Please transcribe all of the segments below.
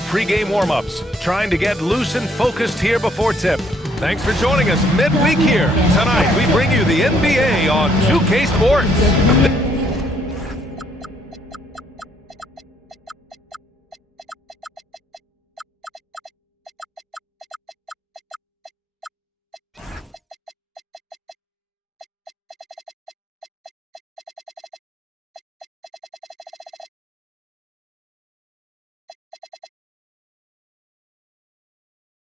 Pre-game warm-ups, trying to get loose and focused here before tip. Thanks for joining us midweek here. Tonight, we bring you the NBA on 2K Sports.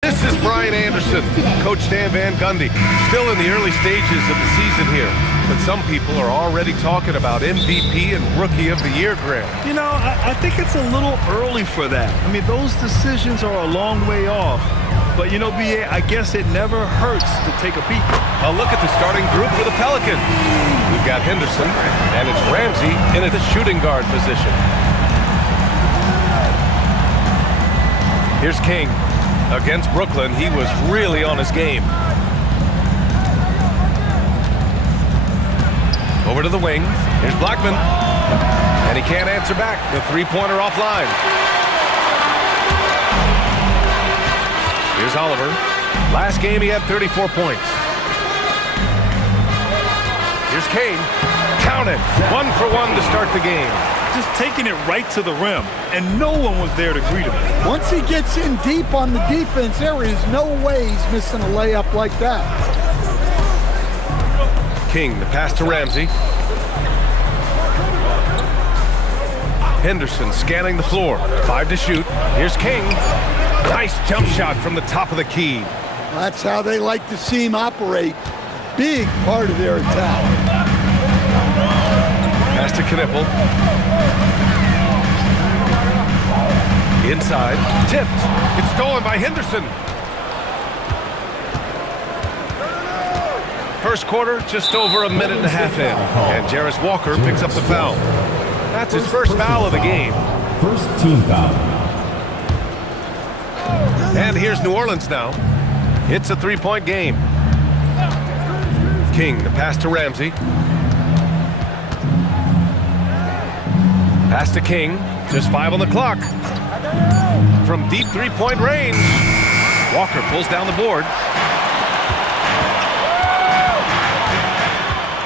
This is Brian Anderson, Coach Stan Van Gundy. Still in the early stages of the season here, but some people are already talking about MVP and Rookie of the Year grant. You know, I think it's a little early for that. I mean, those decisions are a long way off. But, you know, B.A., I guess it never hurts to take a peek. A look at the starting group for the Pelicans. We've got Henderson, and it's Ramsey in at the shooting guard position. Here's King. Against Brooklyn, he was really on his game. Over to the wing. Here's Blackman. And he can't answer back. The three-pointer offline. Here's Oliver. Last game, he had 34 points. Here's Kane. Count it. 1 for 1 to start the game. Just taking it right to the rim, and no one was there to greet him. Once he gets in deep on the defense, there is no way he's missing a layup like that. King, the pass to Ramsey. Henderson scanning the floor. 5 to shoot. Here's King. Nice jump shot from the top of the key. That's how they like to see him operate. Big part of their attack. Pass to Knipple. Inside. Tipped. It's stolen by Henderson. First quarter, just over a minute and a half in. And Jarris Walker picks up the foul. That's his first foul of the game. First team foul. And here's New Orleans now. It's a three-point game. King, the pass to Ramsey. Pass to King. Just 5 on the clock. From deep three-point range. Walker pulls down the board.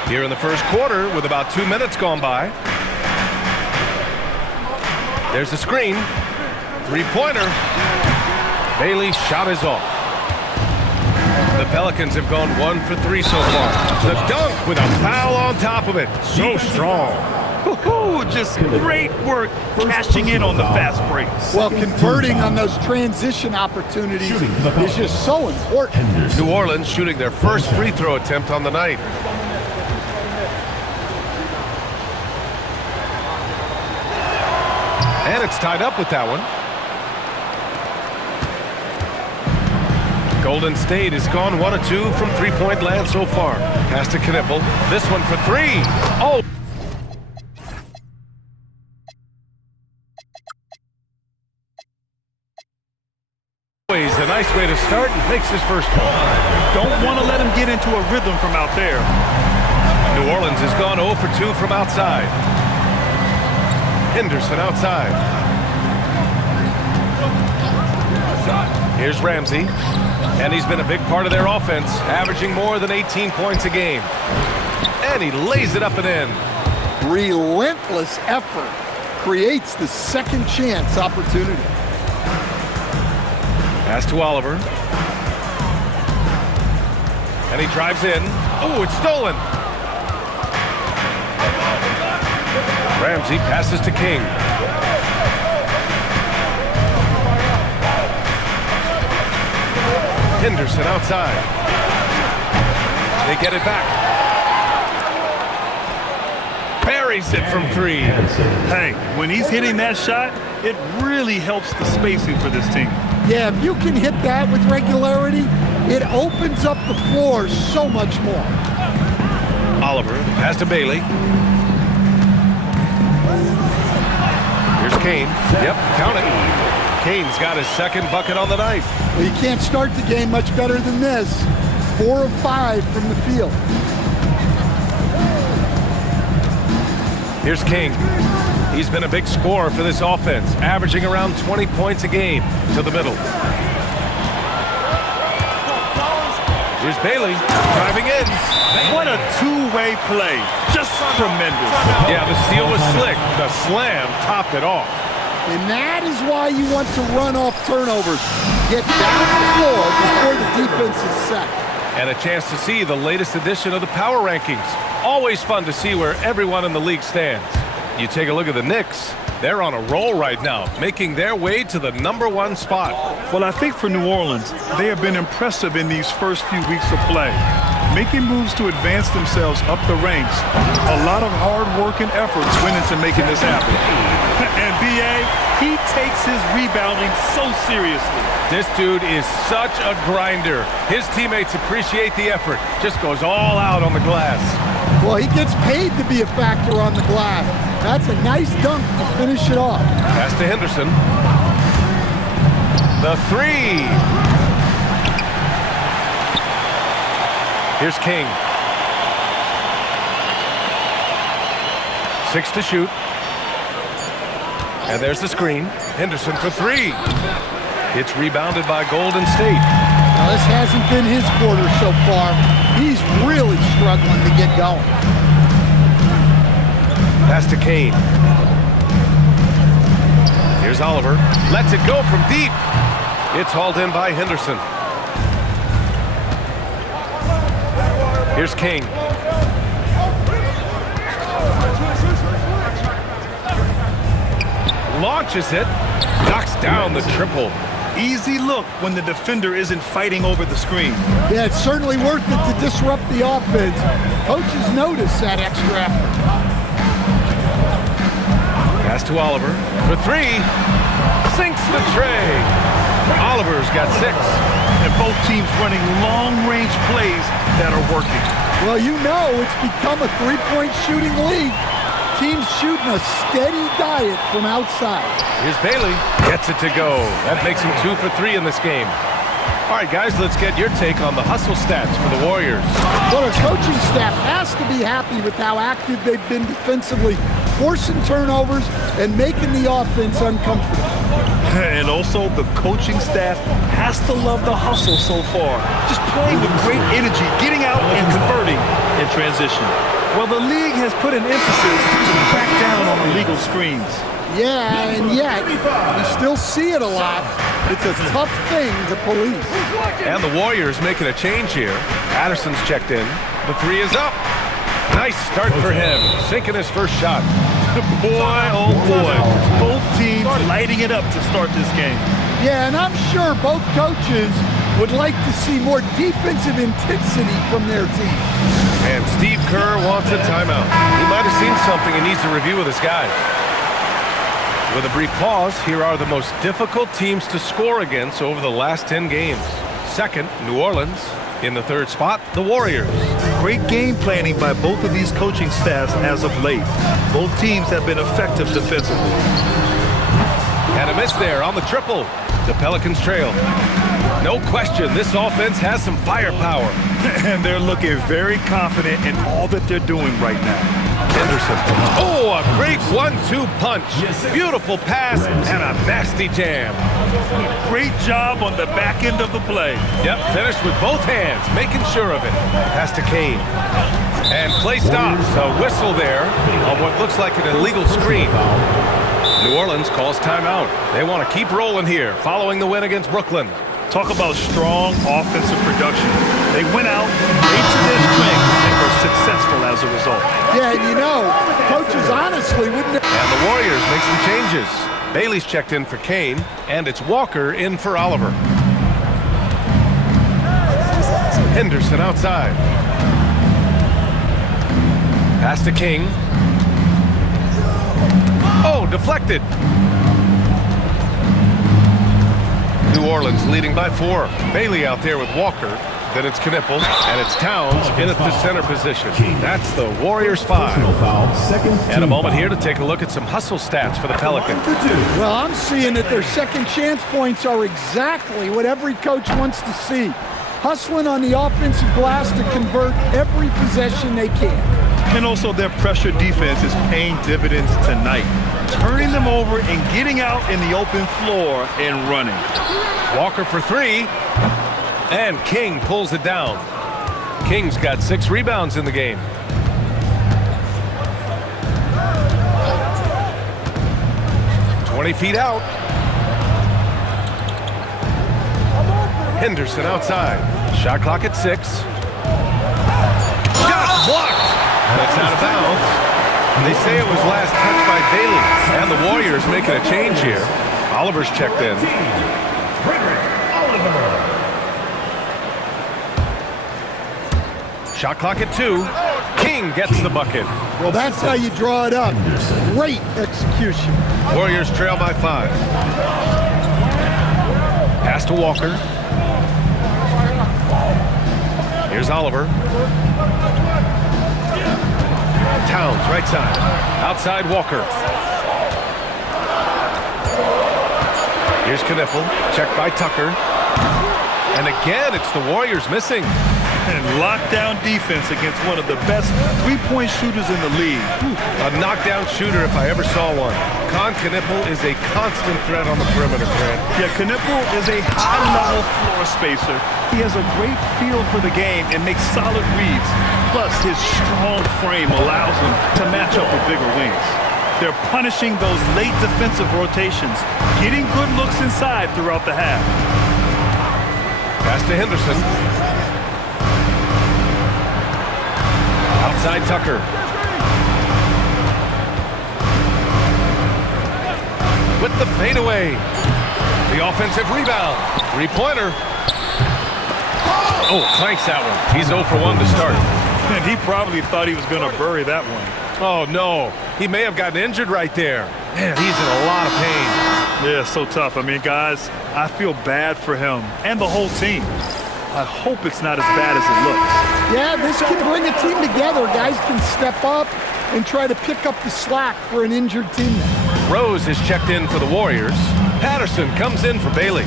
Here in the first quarter with about 2 minutes gone by. There's the screen. Three-pointer. Bailey's shot is off. The Pelicans have gone 1 for 3 so far. The dunk with a foul on top of it. So strong. Just great work cashing in on the fast break. Well, converting on those transition opportunities is just so important. New Orleans shooting their first free throw attempt on the night. And it's tied up with that one. Golden State has gone 1 of 2 from three-point land so far. Pass to Knipple. This one for 3. Oh! A nice way to start and makes his first one. Don't want to let him get into a rhythm from out there. New Orleans has gone 0 for 2 from outside. Henderson outside. Here's Ramsey. And he's been a big part of their offense, averaging more than 18 points a game. And he lays it up and in. Relentless effort creates the second chance opportunity. Pass to Oliver. And he drives in. Oh, it's stolen. Ramsey passes to King. Henderson outside. They get it back. Buries it from 3. Hey, when he's hitting that shot, it really helps the spacing for this team. Yeah, if you can hit that with regularity, it opens up the floor so much more. Oliver, pass to Bailey. Here's Kane. Yep, count it. Kane's got his second bucket on the night. Well, you can't start the game much better than this. 4 of 5 from the field. Here's King. He's been a big scorer for this offense, averaging around 20 points a game to the middle. Here's Bailey driving in. What a two-way play. Just tremendous. Yeah, the steal was slick. The slam topped it off. And that is why you want to run off turnovers. Get down the floor before the defense is set. And a chance to see the latest edition of the power rankings. Always fun to see where everyone in the league stands. You take a look at the Knicks. They're on a roll right now, making their way to the #1 spot. Well, I think for New Orleans, they have been impressive in these first few weeks of play, making moves to advance themselves up the ranks. A lot of hard work and efforts went into making this happen. And B.A., he takes his rebounding so seriously. This dude is such a grinder. His teammates appreciate the effort. Just goes all out on the glass. Well, he gets paid to be a factor on the glass. That's a nice dunk to finish it off. Pass to Henderson. The three. Here's King. 6 to shoot. And there's the screen. Henderson for three. It's rebounded by Golden State. Now, this hasn't been his quarter so far. He's really struggling to get going. Pass to Kane. Here's Oliver. Lets it go from deep. It's hauled in by Henderson. Here's King. Launches it. Knocks down the triple. Easy look when the defender isn't fighting over the screen. Yeah, it's certainly worth it to disrupt the offense. Coaches notice that extra effort. Pass to Oliver for three. Sinks the tray. Oliver's got 6. And both teams running long-range plays that are working. Well, you know it's become a three-point shooting league. Teams shooting a steady diet from outside. Here's Bailey. Gets it to go. That makes him 2 for 3 in this game. All right, guys, let's get your take on the hustle stats for the Warriors. Well, the coaching staff has to be happy with how active they've been defensively, forcing turnovers and making the offense uncomfortable. And also, the coaching staff has to love the hustle so far. Just playing with great energy, getting out and converting in transition. Well, the league has put an emphasis to crack down on illegal screens. Yeah, and yet, we still see it a lot. It's a tough thing to police. And the Warriors making a change here. Patterson's checked in. The three is up. Nice start for him. Sinking his first shot. Boy, oh boy. Both teams lighting it up to start this game. Yeah, and I'm sure both coaches would like to see more defensive intensity from their team. And Steve Kerr wants a timeout. He might have seen something and needs to review with his guys. With a brief pause, here are the most difficult teams to score against over the last 10 games. Second, New Orleans. In the third spot, the Warriors. Great game planning by both of these coaching staffs as of late. Both teams have been effective defensively. And a miss there on the triple. The Pelicans trail. No question, this offense has some firepower. And they're looking very confident in all that they're doing right now. Henderson. Oh, a great 1-2 punch. Beautiful pass and a nasty jam. Great job on the back end of the play. Yep, finished with both hands, making sure of it. Pass to Kane. And play stops. A whistle there on what looks like an illegal screen. New Orleans calls timeout. They want to keep rolling here following the win against Brooklyn. Talk about strong offensive production. They went out, played to their strengths, and were successful as a result. Yeah, and you know, coaches honestly wouldn't. And the Warriors make some changes. Bailey's checked in for Kane, and it's Walker in for Oliver. Henderson outside. Pass to King. Oh, deflected. New Orleans leading by 4. Bailey out there with Walker. Then it's Knipple, and it's Towns in at the center position. That's the Warriors 5. And a moment here to take a look at some hustle stats for the Pelicans. Well, I'm seeing that their second chance points are exactly what every coach wants to see. Hustling on the offensive glass to convert every possession they can. And also their pressure defense is paying dividends tonight. turning them over and getting out in the open floor and running. Walker for three, and King pulls it down. King's got 6 rebounds in the game. Feet out. Henderson outside. Shot clock at 6. Shot blocked. And it's out of bounds. They say it was last touched by Bailey. And the Warriors making a change here. Oliver's checked in. Shot clock at 2. King gets the bucket. Well, that's how you draw it up. Great execution. Warriors trail by 5. Pass to Walker. Here's Oliver. Towns, right side. Outside Walker. Here's Knipple. Checked by Tucker. And again, it's the Warriors missing. And lockdown defense against one of the best three-point shooters in the league. A knockdown shooter if I ever saw one. Knipple is a constant threat on the perimeter, Grant. Yeah, Knipple is a high-level floor spacer. He has a great feel for the game and makes solid reads. Plus, his strong frame allows him to match up with bigger wings. They're punishing those late defensive rotations, getting good looks inside throughout the half. Pass to Henderson. Outside Tucker. With the fadeaway. The offensive rebound. Three-pointer. Oh, clanks that one. He's 0 for 1 to start. And he probably thought he was going to bury that one. Oh, no. He may have gotten injured right there. Man, he's in a lot of pain. Yeah, so tough. I mean, guys, I feel bad for him and the whole team. I hope it's not as bad as it looks. Yeah, this can bring a team together. Guys can step up and try to pick up the slack for an injured teammate. Rose is checked in for the Warriors. Patterson comes in for Bailey.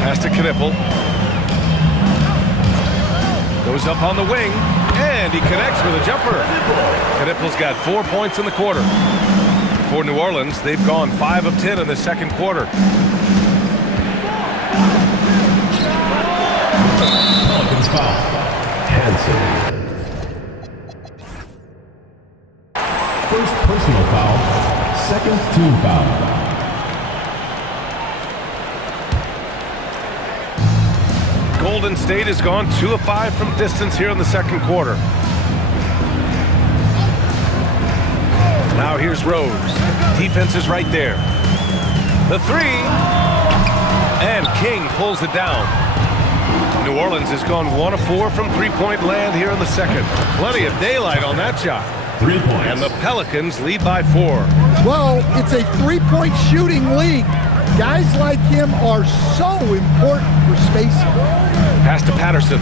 Pass to Knipple. Goes up on the wing, and he connects with a jumper. Knipple's got 4 points in the quarter. For New Orleans, they've gone 5 of 10 in the second quarter. Pelicans foul. Hanson. First personal foul. Second team foul. Golden State has gone 2 of 5 from distance here in the second quarter. Now here's Rose. Defense is right there. The 3. And King pulls it down. New Orleans has gone 1 of 4 from three-point land here in the second. Plenty of daylight on that shot. 3 points. And the Pelicans lead by 4. Well, it's a three-point shooting league. Guys like him are so important for spacing. Pass to Patterson.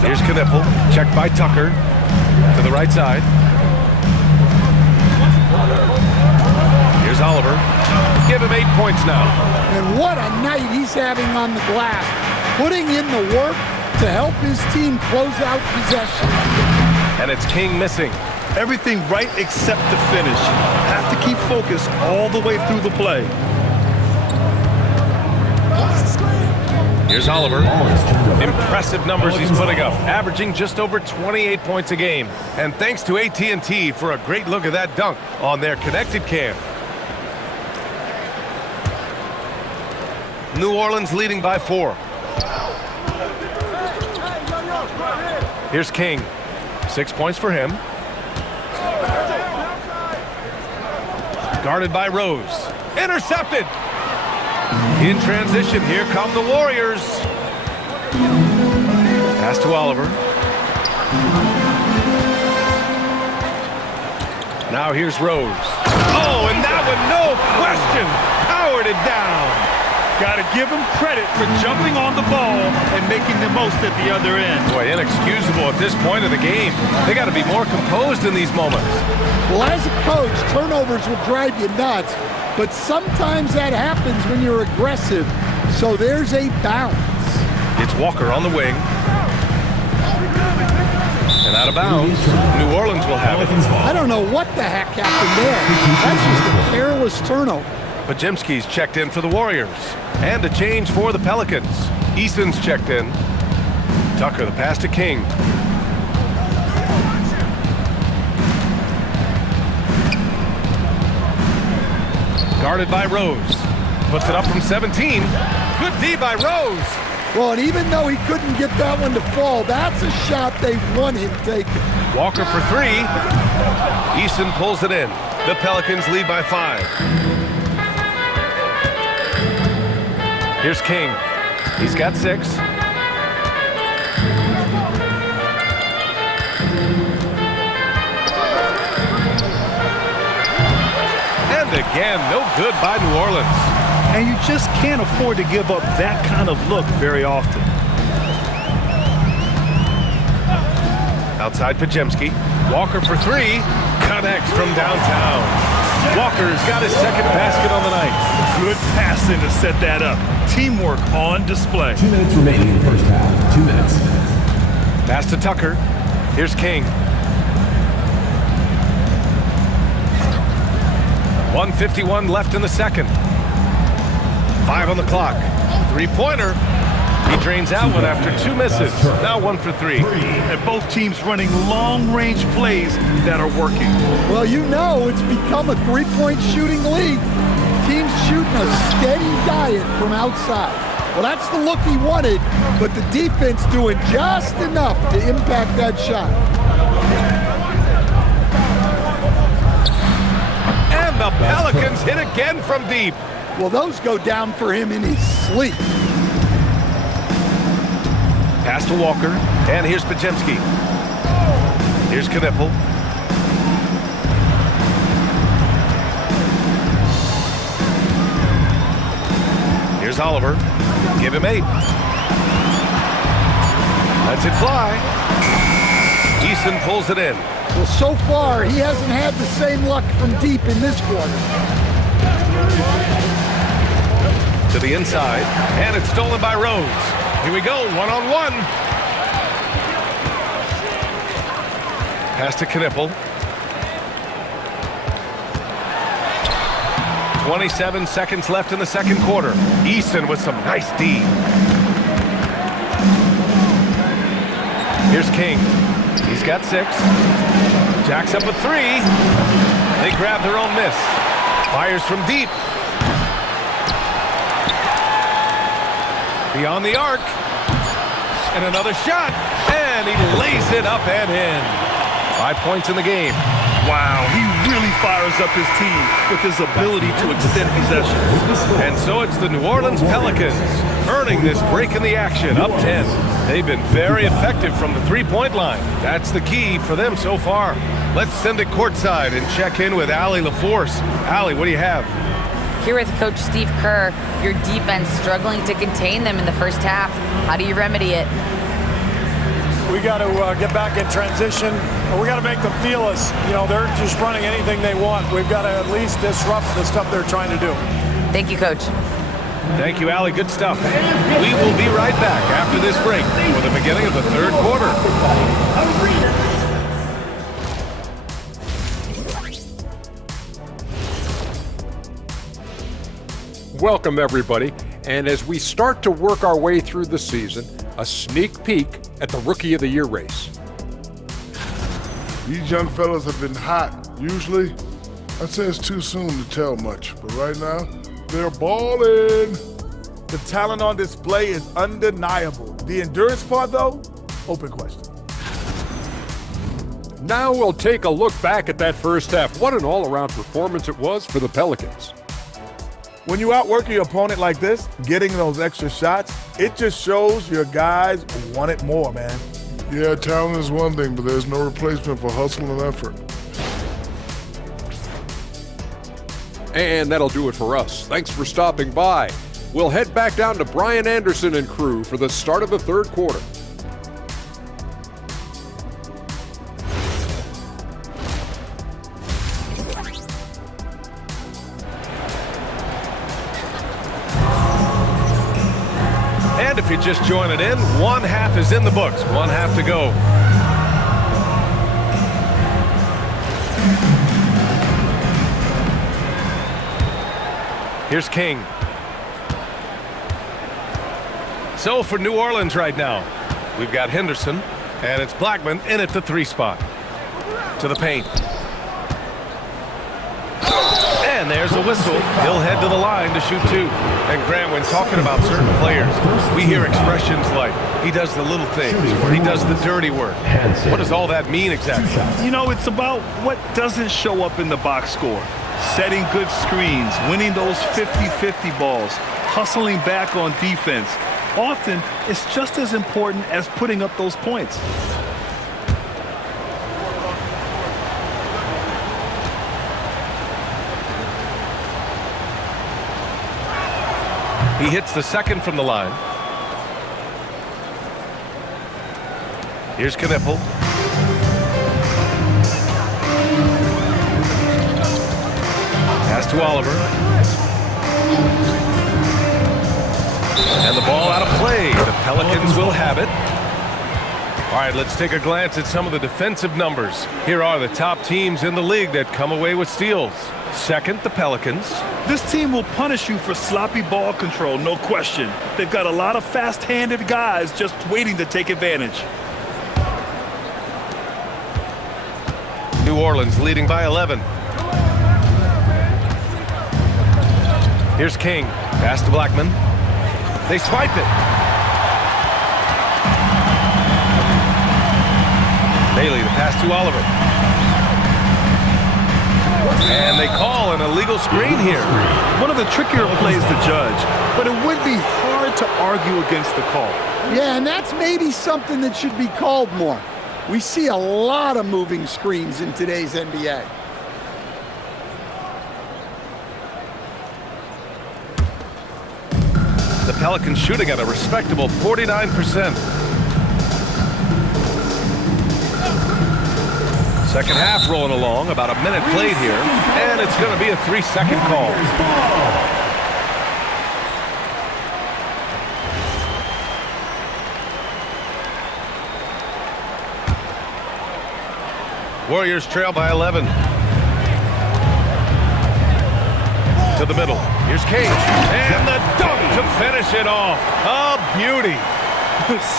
Here's Knipple. Checked by Tucker. To the right side. Here's Oliver. Give him 8 points now. And what a night he's having on the glass. Putting in the work to help his team close out possession. And it's King missing. Everything right except the finish. Have to keep focus all the way through the play. Here's Oliver. Impressive numbers he's putting up, averaging just over 28 points a game. And thanks to AT&T for a great look at that dunk on their connected cam. New Orleans leading by 4. Here's King. 6 points for him. Guarded by Rose. Intercepted. In transition, here come the Warriors. Pass to Oliver. Now here's Rose. Oh, and that one, no question, powered it down. Got to give him credit for jumping on the ball and making the most at the other end. Boy, inexcusable at this point of the game. They got to be more composed in these moments. Well, as a coach, turnovers will drive you nuts, but sometimes that happens when you're aggressive. So there's a balance. It's Walker on the wing. And out of bounds. New Orleans will have it. I don't know what the heck happened there. That's just a careless turnover. Pajemski's checked in for the Warriors. And a change for the Pelicans. Eason's checked in. Tucker, the pass to King. Guarded by Rose. Puts it up from 17. Good D by Rose. Well, and even though he couldn't get that one to fall, that's a shot they want him taking. Walker for three. Eason pulls it in. The Pelicans lead by 5. Here's King. He's got 6. And again, no good by New Orleans. And you just can't afford to give up that kind of look very often. Outside Pajemski. Walker for 3. Connects from downtown. Walker's got his second basket on the night. Good passing to set that up. Teamwork on display. 2 minutes remaining in the first half. 2 minutes. Pass to Tucker. Here's King. 1:51 left in the second. 5 on the clock. 3-pointer. He drains out one after 2 misses. Now 1 for 3. And both teams running long-range plays that are working. Well, you know it's become a three-point shooting league. Teams shooting a steady diet from outside. Well, that's the look he wanted, but the defense doing just enough to impact that shot. And the Pelicans hit again from deep. Well, those go down for him in his sleep. Pass to Walker, and here's Pajemski. Here's Knipple. Here's Oliver. Give him 8. Lets it fly. Eason pulls it in. Well, so far, he hasn't had the same luck from deep in this quarter. To the inside, and it's stolen by Rose. Here we go, one-on-one. Pass to Knipple. 27 seconds left in the second quarter. Eason with some nice D. Here's King. He's got 6. Jacks up a 3. They grab their own miss. Fires from deep. Beyond the arc. And another shot. And he lays it up and in. 5 points in the game. Wow, he really fires up his team with his ability to extend possession. And so it's the New Orleans Pelicans earning this break in the action, up 10. They've been very effective from the three-point line. That's the key for them so far. Let's send it courtside and check in with Allie LaForce. Allie, what do you have? Here with Coach Steve Kerr, your defense struggling to contain them in the first half. How do you remedy it? We got to get back in transition. We got to make them feel us. You know, they're just running anything they want. We've got to at least disrupt the stuff they're trying to do. Thank you, Coach. Thank you, Allie. Good stuff. We will be right back after this break for the beginning of the third quarter. Welcome, everybody. And as we start to work our way through the season, a sneak peek at the Rookie of the Year race. These young fellas have been hot. Usually, I'd say it's too soon to tell much, but right now, they're balling. The talent on display is undeniable. The endurance part, though, open question. Now we'll take a look back at that first half. What an all-around performance it was for the Pelicans. When you outwork your opponent like this, getting those extra shots, it just shows your guys want it more, man. Yeah, talent is one thing, but there's no replacement for hustle and effort. And that'll do it for us. Thanks for stopping by. We'll head back down to Brian Anderson and crew for the start of the third quarter. And if you're just joining in, one half is in the books. One half to go. Here's King. So for New Orleans right now, we've got Henderson, and it's Blackman in at the 3 spot. To the paint. And there's a whistle. He'll head to the line to shoot 2. And Grant, when talking about certain players, we hear expressions like, he does the little things, or he does the dirty work. What does all that mean exactly? You know, it's about what doesn't show up in the box score. Setting good screens, winning those 50-50 balls, hustling back on defense. Often, it's just as important as putting up those points. He hits the second from the line. Here's Knipple. Pass to Oliver. And the ball out of play. The Pelicans will have it. All right, let's take a glance at some of the defensive numbers. Here are the top teams in the league that come away with steals. Second, the Pelicans. This team will punish you for sloppy ball control, no question. They've got a lot of fast-handed guys just waiting to take advantage. New Orleans leading by 11. Here's King. Pass to Blackman. They swipe it. Bailey, the pass to Oliver. And they call an illegal screen here. One of the trickier plays to judge, but it would be hard to argue against the call. Yeah, and that's maybe something that should be called more. We see a lot of moving screens in today's NBA. The Pelicans shooting at a respectable 49%. Second half rolling along, about a minute played here, and it's going to be a 3-second call. Warriors trail by 11. To the middle. Here's Cage. And the dunk to finish it off. A beauty.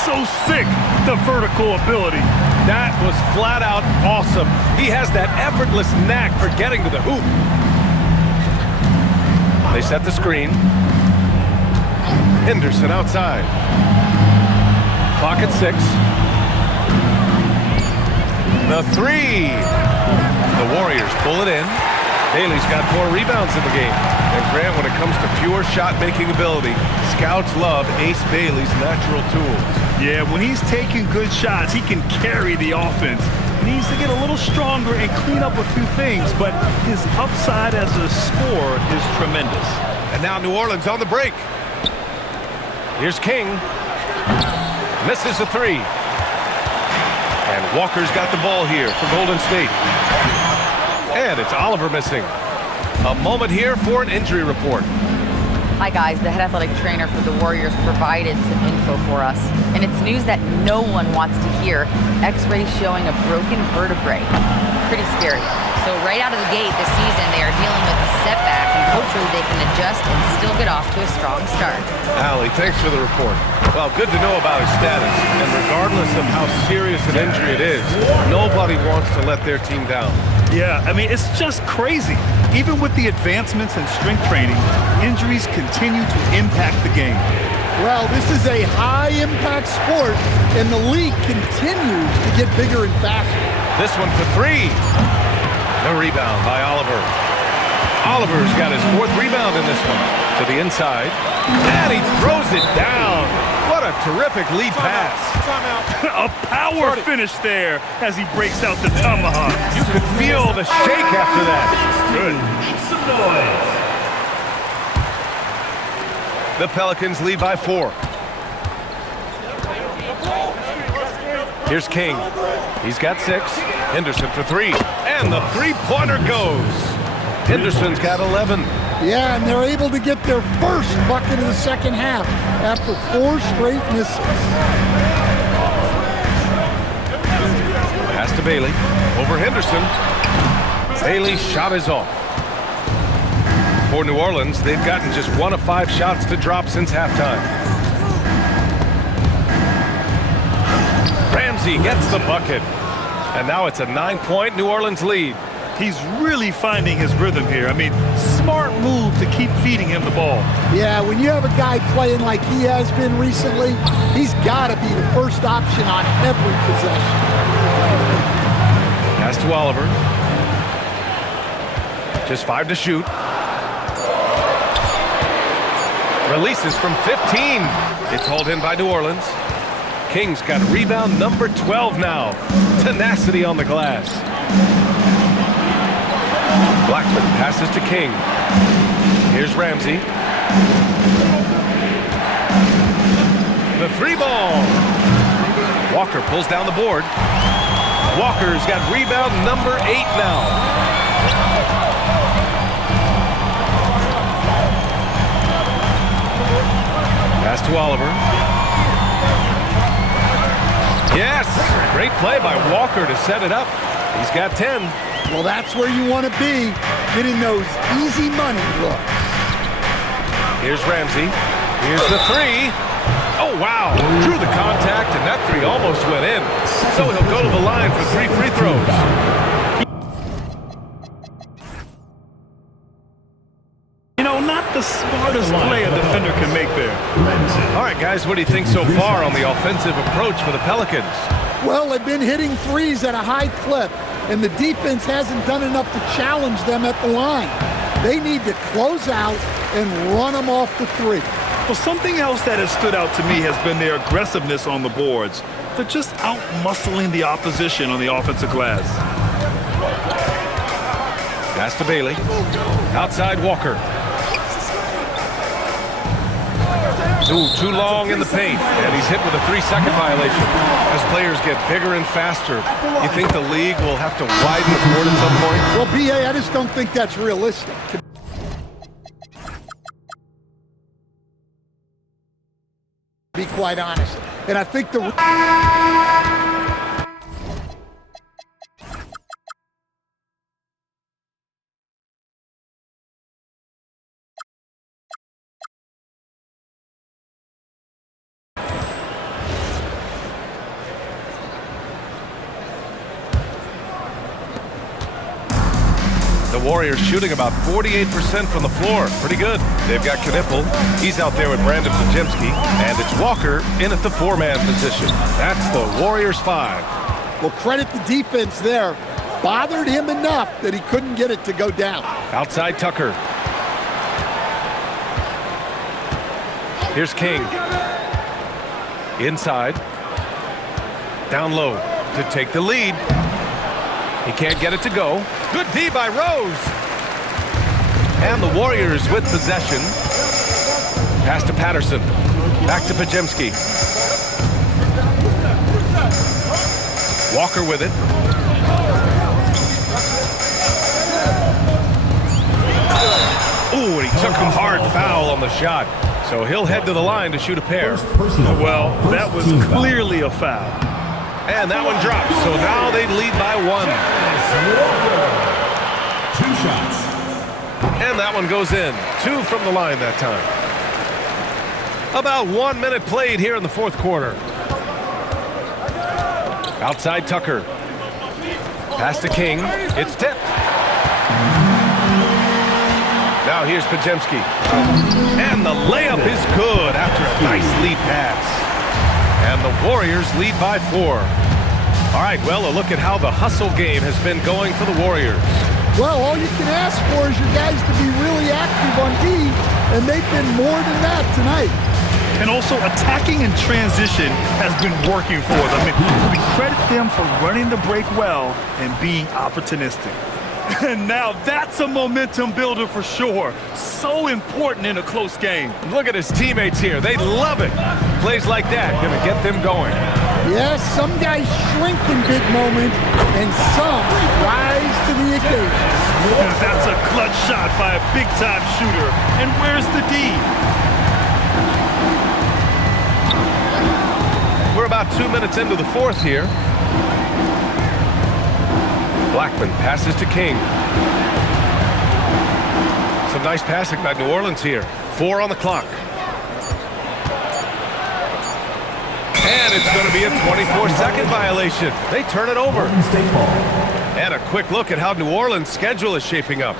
So sick, the vertical ability. That was flat out awesome. He has that effortless knack for getting to the hoop. They set the screen. Henderson outside. Clock at 6. The 3. The Warriors pull it in. Bailey's got 4 rebounds in the game. And Grant, when it comes to pure shot-making ability, scouts love Ace Bailey's natural tools. Yeah, when he's taking good shots, he can carry the offense. He needs to get a little stronger and clean up a few things, but his upside as a scorer is tremendous. And now New Orleans on the break. Here's King. Misses a 3. And Walker's got the ball here for Golden State. And it's Oliver missing. A moment here for an injury report. Hi guys, the head athletic trainer for the Warriors provided some info for us. And it's news that no one wants to hear. X-rays showing a broken vertebrae. Pretty scary. So right out of the gate this season, they are dealing with a setback, and hopefully they can adjust and still get off to a strong start. Allie, thanks for the report. Well, good to know about his status. And regardless of how serious an injury it is, nobody wants to let their team down. Yeah, I mean, it's just crazy. Even with the advancements in strength training, injuries continue to impact the game. Well, this is a high-impact sport, and the league continues to get bigger and faster. This one for 3. The rebound by Oliver. Oliver's got his 4th rebound in this one. To the inside. And he throws it down. What a terrific lead pass. A power finish there as he breaks out the tomahawk. You could feel the shake after that. Good. The Pelicans lead by 4. Here's King. He's got 6. Henderson for 3. And the 3-pointer goes. Henderson's got 11. Yeah, and they're able to get their first bucket of the second half after 4 straight misses. Pass to Bailey. Over Henderson. Bailey's shot is off. For New Orleans, they've gotten just 1 of 5 shots to drop since halftime. Ramsey gets the bucket. And now it's a 9-point New Orleans lead. He's really finding his rhythm here. I mean, smart move to keep feeding him the ball. Yeah, when you have a guy playing like he has been recently, he's got to be the first option on every possession. Pass to Oliver. Just 5 to shoot. Releases from 15. It's hauled in by New Orleans. Kings got rebound number 12 now. Tenacity on the glass. Blackman passes to King. Here's Ramsey. The 3 ball. Walker pulls down the board. Walker's got rebound number 8 now. Pass to Oliver. Yes! Great play by Walker to set it up. He's got 10. Well, that's where you want to be, getting those easy money looks. Here's Ramsey. Here's the 3. Oh, wow. Drew the contact, and that 3 almost went in. So he'll go to the line for 3 free throws. You know, not the smartest play a defender can make there. All right, guys, what do you think so far on the offensive approach for the Pelicans? Well, they've been hitting threes at a high clip, and the defense hasn't done enough to challenge them at the line. They need to close out and run them off the 3. Well, something else that has stood out to me has been their aggressiveness on the boards. They're just out-muscling the opposition on the offensive glass. Pass to Bailey. Outside Walker. Ooh, too long in the paint, and he's hit with a 3-second violation. As players get bigger and faster, you think the league will have to widen the court at some point? Well, B.A., I just don't think that's realistic. To be quite honest. And I think the... The Warriors shooting about 48% from the floor. Pretty good. They've got Knipple. He's out there with Brandon Pajemski. And it's Walker in at the 4-man position. That's the Warriors 5. Well, credit the defense there. Bothered him enough that he couldn't get it to go down. Outside Tucker. Here's King. Inside. Down low to take the lead. He can't get it to go. Good D by Rose. And the Warriors with possession. Pass to Patterson. Back to Pajemski. Walker with it. Ooh, and he took a hard foul on the shot. So he'll head to the line to shoot a pair. Well, that was clearly a foul. And that one drops, so now they lead by 1. 2 shots. And that one goes in. 2 from the line that time. About 1 minute played here in the 4th quarter. Outside Tucker. Pass to King. It's tipped. Now here's Pajemski. And the layup is good after a nice lead pass. And the Warriors lead by 4. All right, well, a look at how the hustle game has been going for the Warriors. Well, all you can ask for is your guys to be really active on D, and they've been more than that tonight. And also, attacking in transition has been working for them. I mean, we credit them for running the break well and being opportunistic. And now that's a momentum builder for sure. So important in a close game. Look at his teammates here. They love it. Plays like that going to get them going. Yes, some guys shrink in big moments, and some rise to the occasion. And that's a clutch shot by a big-time shooter. And where's the D? We're about 2 minutes into the 4th here. Blackman passes to King. Some nice passing by New Orleans here. 4 on the clock. And it's going to be a 24-second violation. They turn it over. And a quick look at how New Orleans' schedule is shaping up.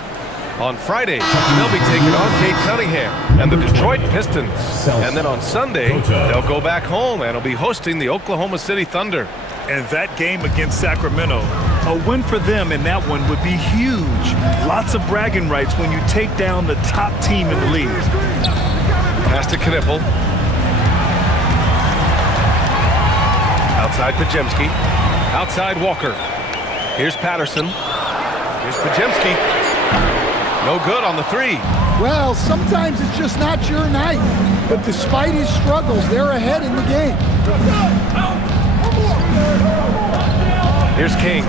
On Friday, they'll be taking on Cade Cunningham and the Detroit Pistons. And then on Sunday, they'll go back home and will be hosting the Oklahoma City Thunder. And that game against Sacramento, a win for them in that one would be huge. Lots of bragging rights when you take down the top team in the league. Pass to Knipple. Outside Pajemski. Outside Walker. Here's Patterson. Here's Pajemski. No good on the 3. Well, sometimes it's just not your night. But despite his struggles, they're ahead in the game. Here's King.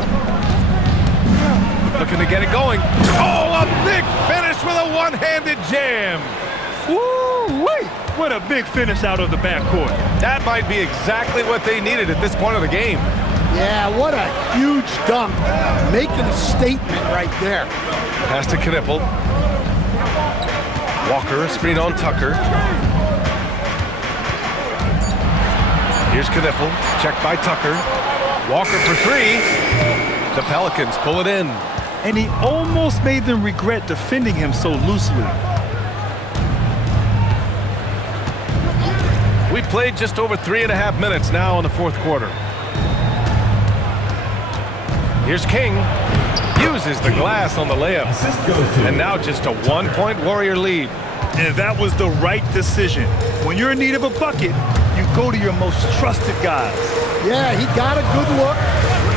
Looking to get it going. Oh, a big finish with a one-handed jam. Woo-wee! What a big finish out of the backcourt. That might be exactly what they needed at this point of the game. Yeah, what a huge dunk. Making a statement right there. Pass to Knipple. Walker, screen on Tucker. Here's Knipple, checked by Tucker. Walker for 3. The Pelicans pull it in. And he almost made them regret defending him so loosely. We played just over 3.5 minutes now in the fourth quarter. Here's King. Uses the glass on the layup. And now just a 1-point Warrior lead. And that was the right decision. When you're in need of a bucket, you go to your most trusted guys. Yeah, he got a good look,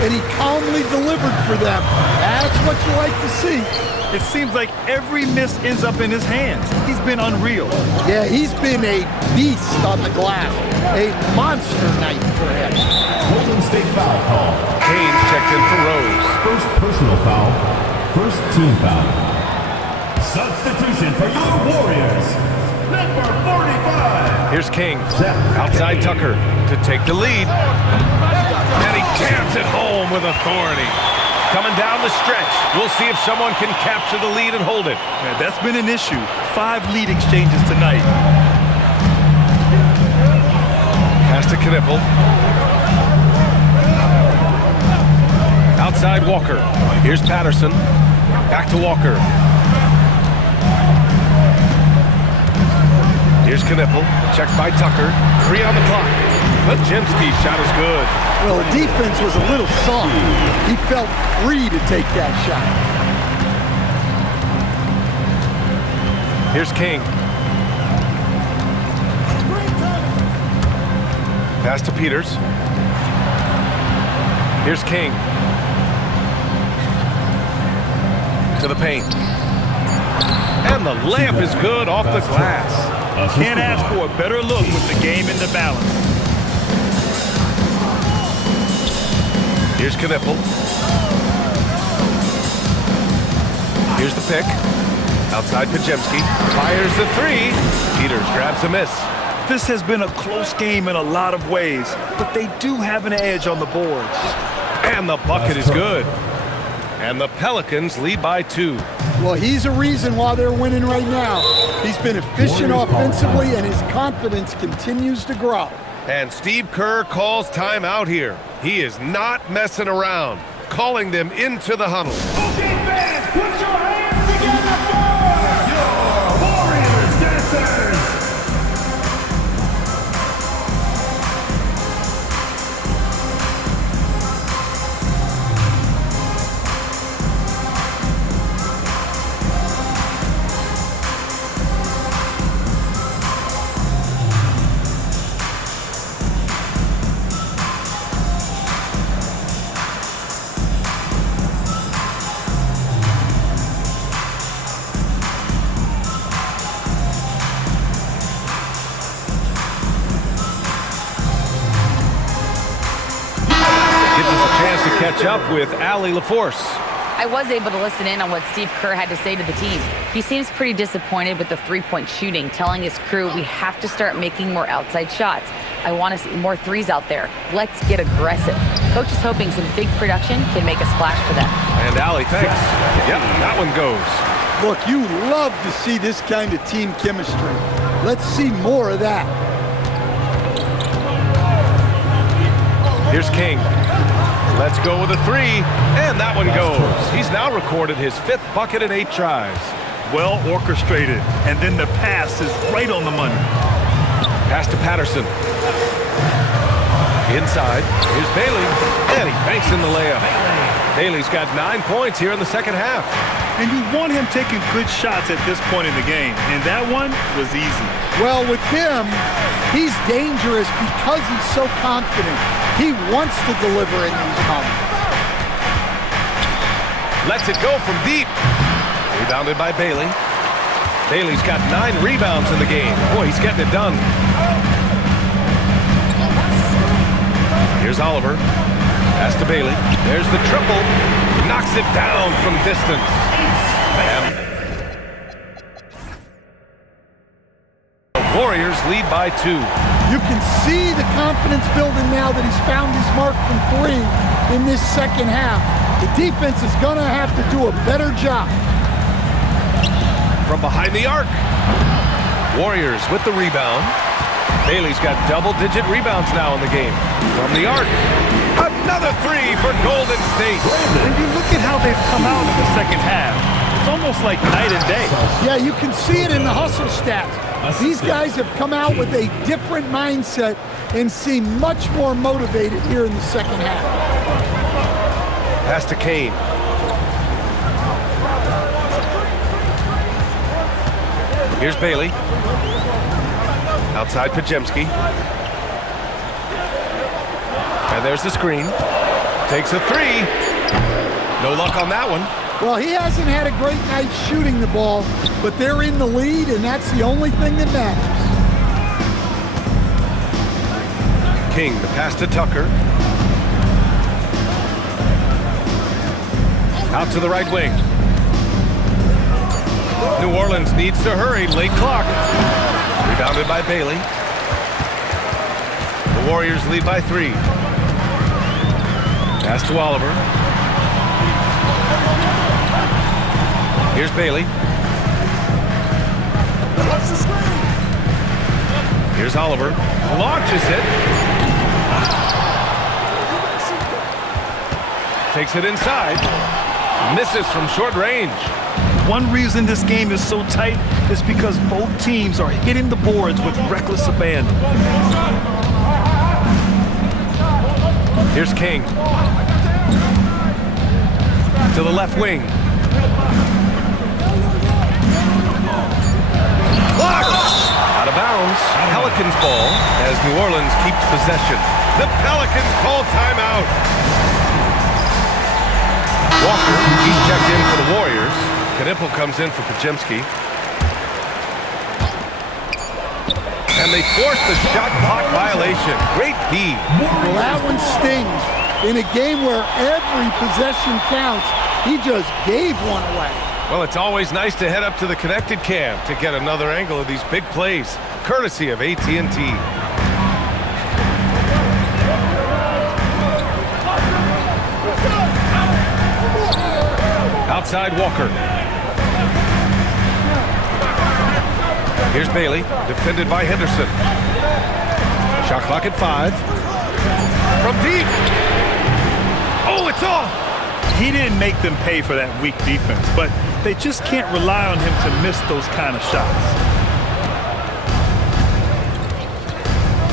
and he calmly delivered for them. That's what you like to see. It seems like every miss ends up in his hands. He's been unreal. Yeah, he's been a beast on the glass. A monster night for him. Golden State foul call. Kane checked in for Rose. First personal foul. First team foul. Substitution for your Warriors. Number 45. Here's King. Outside Tucker to take the lead. And he jams it home with authority. Coming down the stretch. We'll see if someone can capture the lead and hold it. Yeah, that's been an issue. 5 lead exchanges tonight. Pass to Knipple. Outside Walker. Here's Patterson. Back to Walker. Here's Knipple. Checked by Tucker. 3 on the clock. Pajemski's shot is good. Well, the defense was a little soft. He felt free to take that shot. Here's King. Pass to Peters. Here's King. To the paint. And the layup is good off the glass. Can't ask for a better look with the game in the balance. Here's Knipple. Here's the pick. Outside Pajemski. Fires the 3. Peters grabs a miss. This has been a close game in a lot of ways, but they do have an edge on the boards. And the bucket is good. And the Pelicans lead by 2. Well, he's a reason why they're winning right now. He's been efficient offensively, and his confidence continues to grow. And Steve Kerr calls timeout here. He is not messing around, calling them into the huddle. Okay, fans, put your hands together for your Warriors dancers. Catch up with Allie LaForce. I was able to listen in on what Steve Kerr had to say to the team. He seems pretty disappointed with the three-point shooting, telling his crew we have to start making more outside shots. I want to see more threes out there. Let's get aggressive. Coach is hoping some big production can make a splash for them. And Allie, thanks. Yep, that one goes. Look, you love to see this kind of team chemistry. Let's see more of that. Here's King. Let's go with a three, and that one goes. He's now recorded his 5th bucket in 8 tries. Well orchestrated, and then the pass is right on the money. Pass to Patterson. Inside, here's Bailey, and he banks in the layup. Bailey's got 9 points here in the second half. And you want him taking good shots at this point in the game, and that one was easy. Well, with him, he's dangerous because he's so confident. He wants to deliver in these moments. Lets it go from deep. Rebounded by Bailey. Bailey's got 9 rebounds in the game. Boy, he's getting it done. Here's Oliver. Pass to Bailey. There's the triple. Knocks it down from distance. And the Warriors lead by 2. You can see the confidence building now that he's found his mark from 3 in this second half. The defense is going to have to do a better job. From behind the arc. Warriors with the rebound. Bailey's got double-digit rebounds now in the game. From the arc. Another 3 for Golden State. When you look at how they've come out in the second half, it's almost like night and day. Yeah, you can see it in the hustle stats. These guys have come out with a different mindset and seem much more motivated here in the second half. Pass to Kane. Here's Bailey. Outside Pajemski. And there's the screen. Takes a 3. No luck on that one. Well, he hasn't had a great night shooting the ball, but they're in the lead, and that's the only thing that matters. King, the pass to Tucker. Out to the right wing. New Orleans needs to hurry. Late clock. Rebounded by Bailey. The Warriors lead by 3. Pass to Oliver. Here's Bailey. Here's Oliver. Launches it. Takes it inside. Misses from short range. One reason this game is so tight is because both teams are hitting the boards with reckless abandon. Here's King. To the left wing. Blocked! Out of bounds. Pelicans ball as New Orleans keeps possession. The Pelicans call timeout. Walker, he's checked in for the Warriors. Knipple comes in for Pajemski. And they force the shot clock violation. Great D. Well, that one stings. In a game where every possession counts, he just gave one away. Well, it's always nice to head up to the connected cam to get another angle of these big plays, courtesy of AT&T. Outside Walker. Here's Bailey, defended by Henderson. Shot clock at 5. From deep. Oh, it's off. He didn't make them pay for that weak defense, but they just can't rely on him to miss those kind of shots.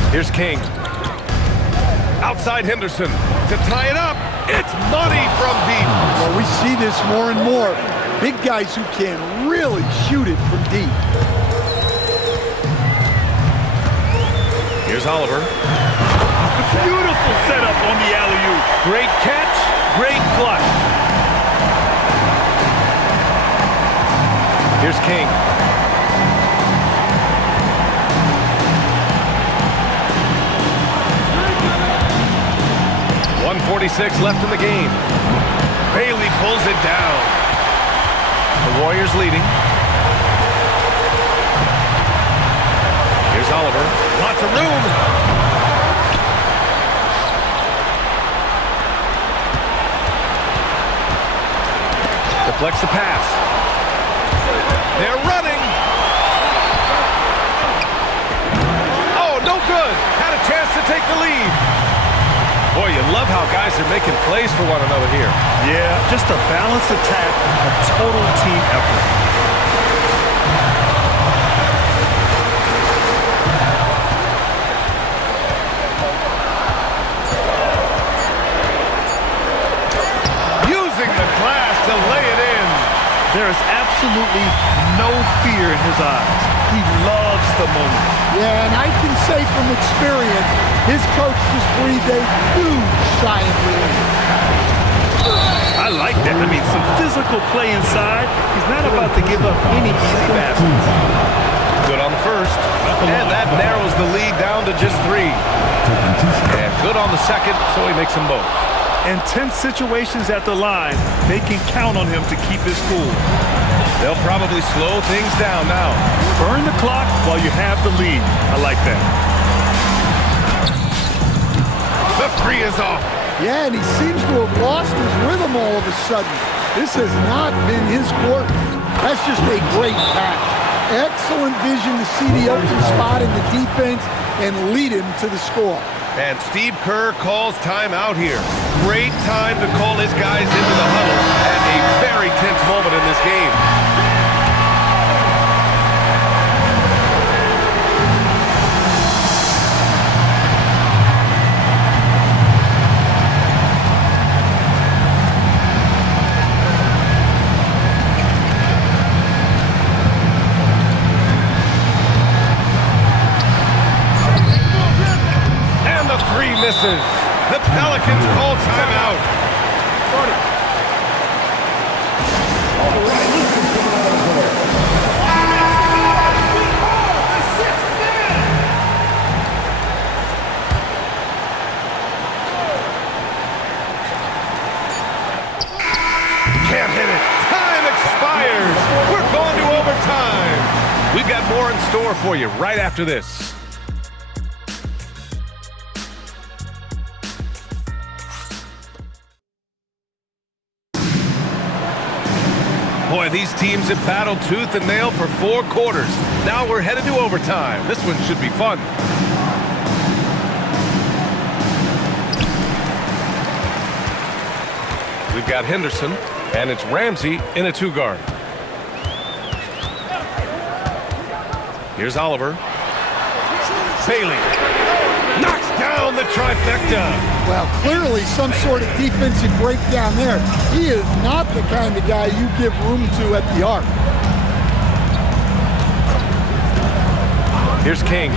Here's King. Outside Henderson to tie it up. It's money from deep. Well, we see this more and more. Big guys who can really shoot it from deep. Here's Oliver. Beautiful setup on the alley-oop. Great catch, great flush. Here's King. .146 left in the game. Bailey pulls it down. The Warriors leading. Here's Oliver. Lots of room. Deflects the pass. love how guys are making plays for one another here. Yeah, just a balanced attack, a total team effort. Using the glass to lay it in. There is absolutely no fear in his eyes. He loves the moment. Yeah, and I can say from experience, his coach just breathed a huge sigh of relief. I like that. I mean, some physical play inside. He's not about to give up any easy baskets. Good on the first. And that narrows the lead down to just 3. And good on the second, so he makes them both. In tense situations at the line, they can count on him to keep his cool. They'll probably slow things down now. Burn the clock while you have the lead. I like that. The 3 is off. Yeah, and he seems to have lost his rhythm all of a sudden. This has not been his quarter. That's just a great pass. Excellent vision to see the open spot in the defense and lead him to the score. And Steve Kerr calls timeout here. Great time to call his guys into the huddle at a very tense moment in this game. Misses. The Pelicans call timeout. Can't hit it. Time expires. We're going to overtime. We've got more in store for you right after this. Boy, these teams have battled tooth and nail for 4 quarters. Now we're headed to overtime. This one should be fun. We've got Henderson, and it's Ramsey in a 2-guard. Here's Oliver. Bailey knocks down the trifecta. Well, clearly some sort of defensive breakdown there. He is not the kind of guy you give room to at the arc. Here's King.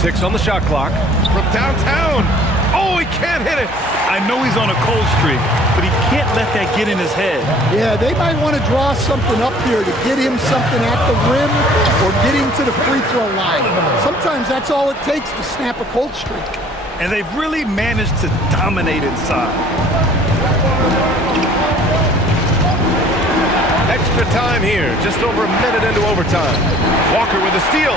Six on the shot clock from downtown. Oh, he can't hit it. I know he's on a cold streak, but he can't let that get in his head. Yeah, they might want to draw something up here to get him something at the rim or get him to the free throw line. Sometimes that's all it takes to snap a cold streak. And they've really managed to dominate inside. Extra time here, just over a minute into overtime. Walker with a steal.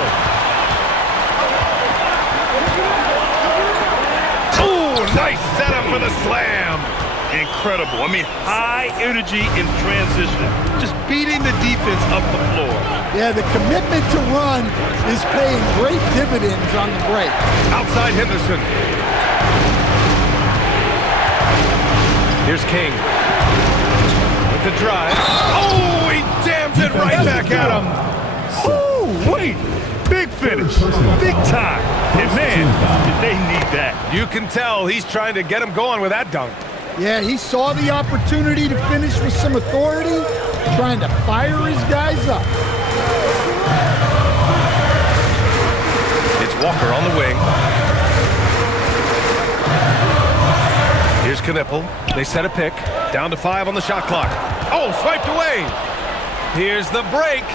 Nice setup for the slam. Incredible. I mean, high energy in transition. Just beating the defense up the floor. Yeah, the commitment to run is paying great dividends on the break. Outside Henderson. Here's King. With the drive. Oh, he jams it right back at him. Oh, wait. Big finish. Big time. And man, did they need that. You can tell he's trying to get him going with that dunk. Yeah, he saw the opportunity to finish with some authority, trying to fire his guys up. It's Walker on the wing. Here's Knipple. They set a pick. Down to 5 on the shot clock. Oh, swiped away. Here's the break.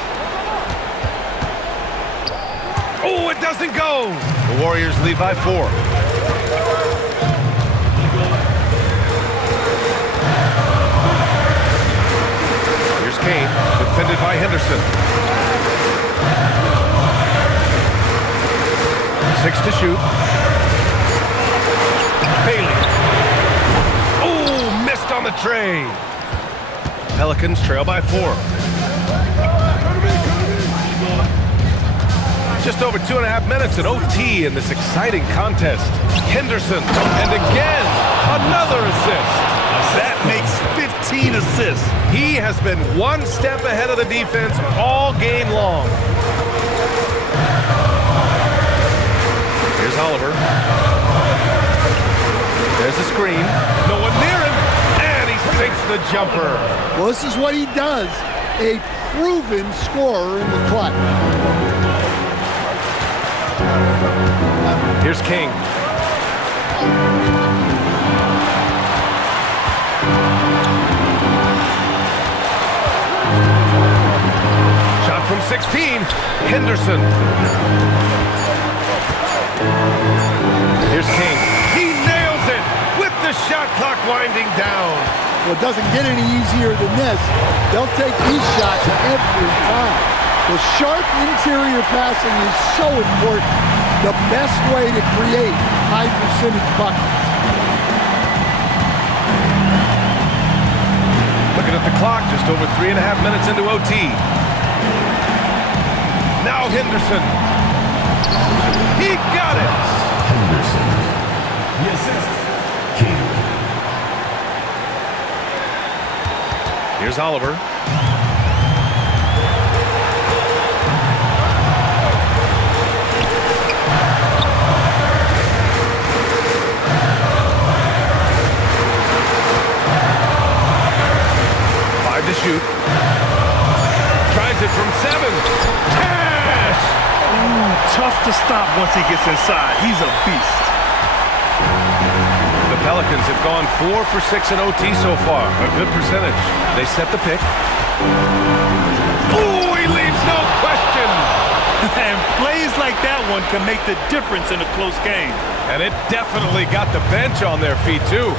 Oh, it doesn't go. The Warriors lead by 4. Here's Kane, defended by Henderson. 6 to shoot. Bailey. Oh, missed on the tray. Pelicans trail by 4. Just over 2.5 minutes in OT in this exciting contest. Henderson, and again, another assist. That makes 15 assists. He has been one step ahead of the defense all game long. Here's Oliver. There's a screen. No one near him, and he sinks the jumper. Well, this is what he does. A proven scorer in the clutch. Here's King. Shot from 16. Henderson. Here's King. He nails it with the shot clock winding down. Well, it doesn't get any easier than this. They'll take these shots every time. The sharp interior passing is so important. The best way to create high percentage buckets. Looking at the clock, just over 3.5 minutes into OT. Now Henderson. He got it. Henderson. The assist. King. Here's Oliver. To shoot. Tries it from 7. Cash! Tough to stop once he gets inside. He's a beast. The Pelicans have gone 4 for 6 in OT so far. A good percentage. They set the pick. Oh, he leaves no question. And plays like that one can make the difference in a close game. And it definitely got the bench on their feet, too.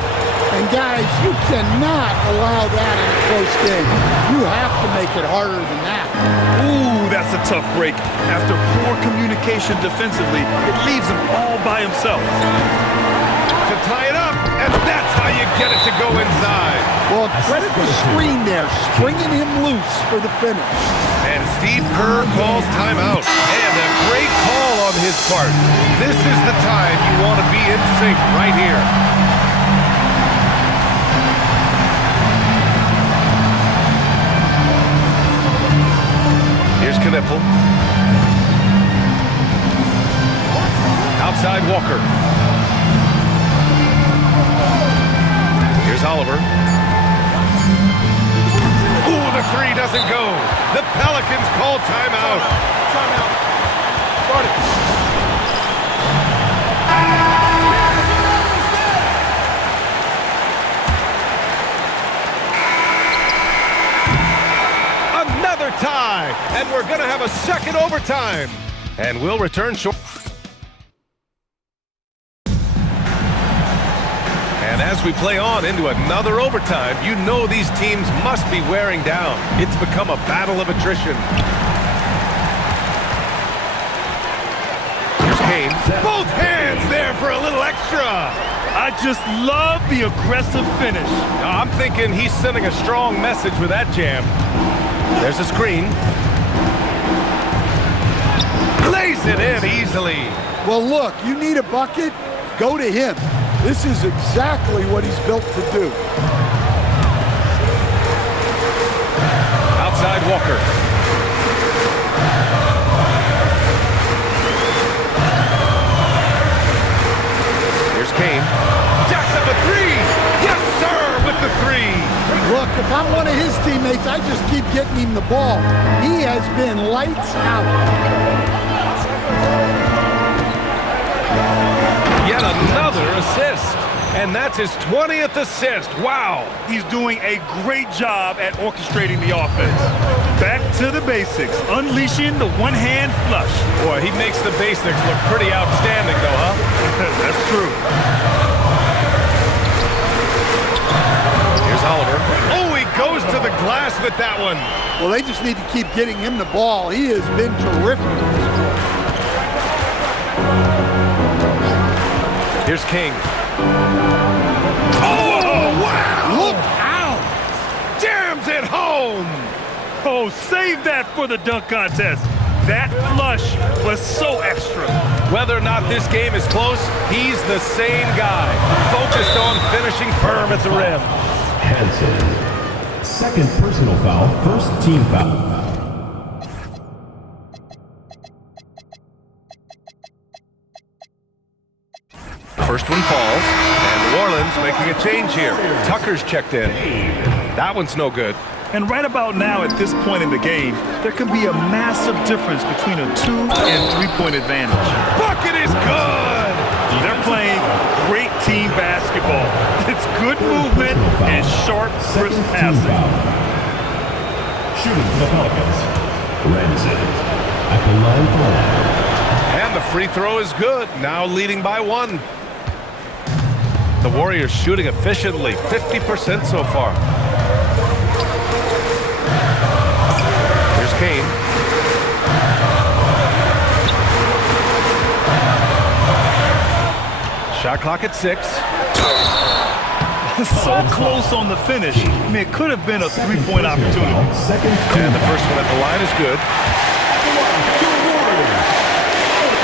And guys, you cannot allow that in a close game. You have to make it harder than that. Ooh, that's a tough break. After poor communication defensively, it leaves him all by himself. To tie it up, and that's how you get it to go inside. Well, credit the screen there, stringing him loose for the finish. And Steve Kerr calls timeout. And a great call on his part. This is the time you want to be in sync right here. Here's Knipple. Outside Walker. Here's Oliver. Ooh, the three doesn't go. The Pelicans call timeout. Timeout. Start it. Another tie, and we're going to have a second overtime. And we'll return short. And as we play on into another overtime, you know these teams must be wearing down. It's become a battle of attrition. Here's Kane. Both hands there for a little extra. I just love the aggressive finish. I'm thinking he's sending a strong message with that jam. There's a screen. Lays it in easily. Well, look, you need a bucket, go to him. This is exactly what he's built to do. Outside Walker. Here's Kane. Jacks up a three. Yes, sir, with the three. Look, if I'm one of his teammates, I just keep getting him the ball. He has been lights out. Yet another assist. And that's his 20th assist. Wow. He's doing a great job at orchestrating the offense. Back to the basics, unleashing the one-hand flush. Boy, he makes the basics look pretty outstanding, though, huh? That's true. Here's Oliver. Oh, he goes to the glass with that one. Well, they just need to keep getting him the ball. He has been terrific. Here's King. Oh, wow! Look out! Jams it home! Oh, save that for the dunk contest. That flush was so extra. Whether or not this game is close, he's the same guy, focused on finishing firm at the rim. Hansen. Second personal foul, first team foul. First one falls, and New Orleans making a change here. Tucker's checked in. That one's no good. And right about now, at this point in the game, there can be a massive difference between a 2- and 3-point advantage. Bucket is good! They're playing great team basketball. It's good movement and sharp, crisp passing. Shooting for the Pelicans. Ramsey at the line for one. And the free throw is good, now leading by 1. The Warriors shooting efficiently, 50% so far. Here's Kane. Shot clock at 6. So close on the finish. I mean, it could have been a 3-point opportunity. And the first one at the line is good.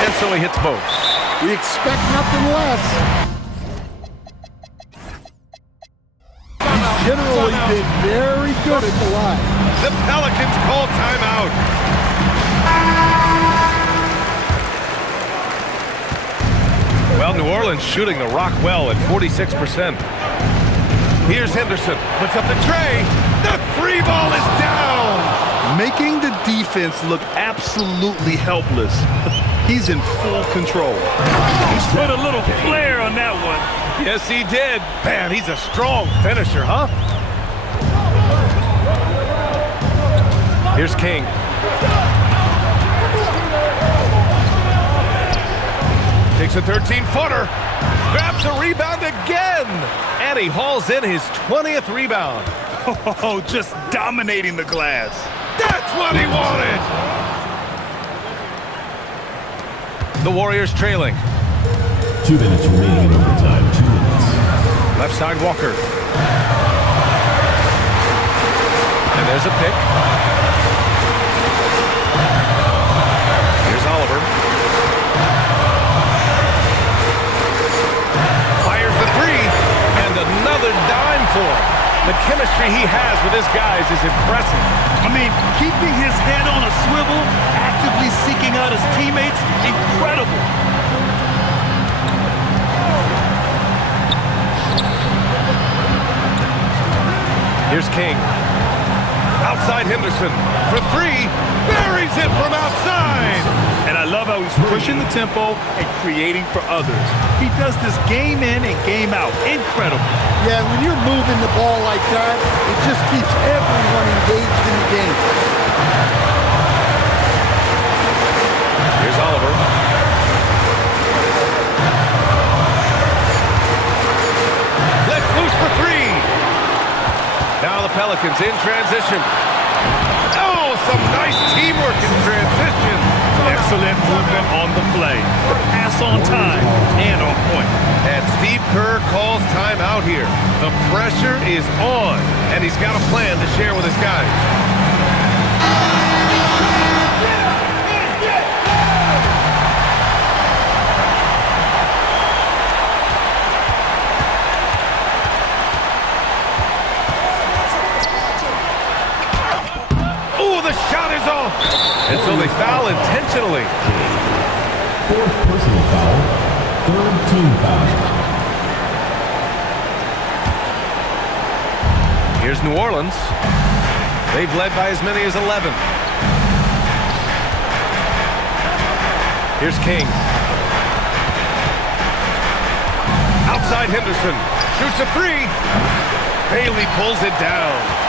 And so he hits both. We expect nothing less. He's generally been very good at the line. The Pelicans call timeout. Well, New Orleans shooting the rock well at 46%. Here's Henderson. Puts up the tray. The free ball is down. Making the defense look absolutely helpless. He's in full control. He's put a little flair on that one. Yes, he did. Man, he's a strong finisher, huh? Here's King. Takes a 13-footer. Grabs a rebound again. And he hauls in his 20th rebound. Oh, just dominating the glass. That's what he wanted. The Warriors trailing. 2 minutes remaining in overtime. 2 minutes. Left side, Walker. And there's a pick. Here's Oliver. Fires the 3. And another dime for him. The chemistry he has with his guys is impressive. I mean, keeping his head on a swivel, actively seeking out his teammates, incredible. Here's King. Outside Henderson for 3. Buries it from outside. And I love how he's pushing the tempo and creating for others. He does this game in and game out. Incredible. Yeah, when you're moving the ball like that, it just keeps everyone engaged in the game. Here's Oliver. Let's loose for 3. Now the Pelicans in transition. Oh, some nice teamwork in transition. Excellent movement on the play. The pass on time and on point. And Steve Kerr calls timeout here. The pressure is on, and he's got a plan to share with his guys. The shot is off. And so they foul intentionally. 4th personal foul. 3rd team foul. Here's New Orleans. They've led by as many as 11. Here's King. Outside Henderson. Shoots a 3. Bailey pulls it down.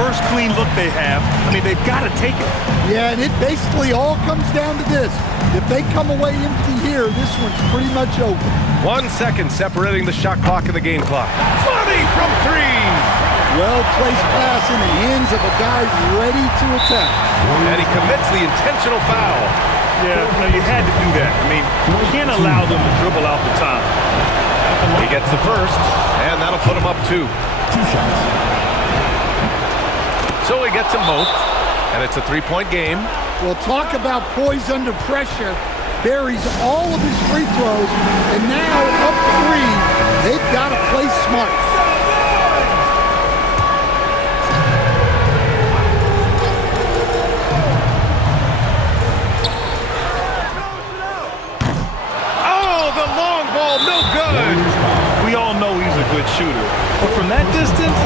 First clean look they have. I mean, they've got to take it. Yeah, and it basically all comes down to this. If they come away empty here, this one's pretty much over. 1 second separating the shot clock and the game clock. 20 from 3. Well-placed pass in the hands of a guy ready to attack. And he commits the intentional foul. Yeah, no, you had to do that. I mean, you can't allow them to dribble out the time. He gets the first, and that'll put him up 2. 2 shots. So he gets them both. and it's a three-point game. Well, talk about poise under pressure. Buries all of his free throws, and now up 3. They've got to play smart. Oh, the long ball, no good. We all know he's a good shooter, but from that distance,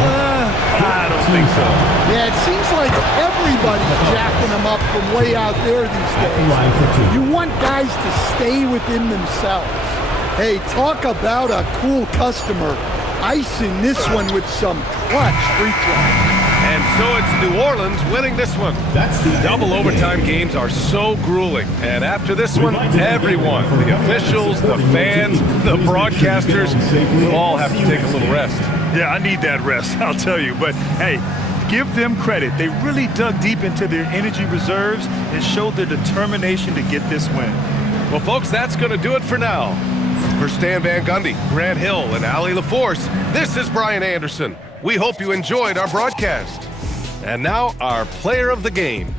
I don't think so. Yeah, it seems like everybody's jacking him up from way out there these days. You want guys to stay within themselves. Hey, talk about a cool customer. Icing this one with some clutch free throws. And so it's New Orleans winning this one. Double overtime games are so grueling. And after this one, everyone, the officials, the fans, the broadcasters, will all have to take a little rest. Yeah, I need that rest, I'll tell you. But, hey, give them credit. They really dug deep into their energy reserves and showed their determination to get this win. Well, folks, that's going to do it for now. For Stan Van Gundy, Grant Hill, and Allie LaForce, this is Brian Anderson. We hope you enjoyed our broadcast. And now, our player of the game.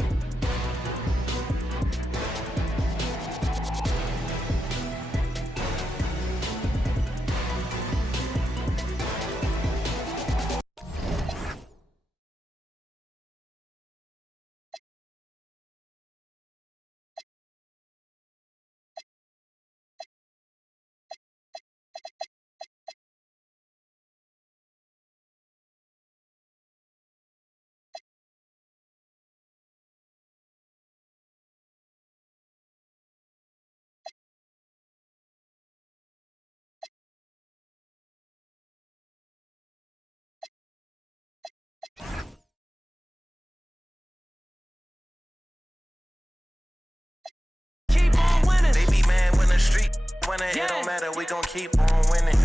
It don't matter, we gon' keep on winning.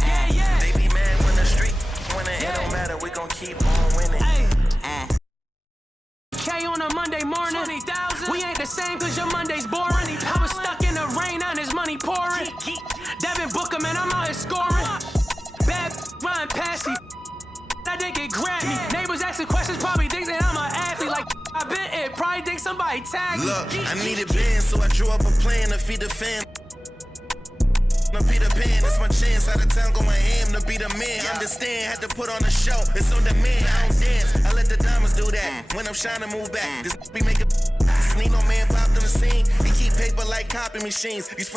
They be mad when the street winning. It don't matter, we gon' keep on winning. K on a Monday morning, 20,000. We ain't the same cause your Monday's boring. I was stuck in the rain, now there's money pouring. Devin Booker, man, I'm out here scoring. Bad run past me. I didn't get grabbed me. Neighbors asking questions, probably think that I'm an athlete. Like I been it, probably think somebody tagged me. Look, I needed bands, so I drew up a plan to feed the fam. Peter Pan, it's my chance. Out of town going ham to be the man. Understand, had to put on a show. It's on demand. I don't dance. I let the diamonds do that. When I'm shining, move back. This be making. Need no man popped on the scene. He keep paper like copy machines. These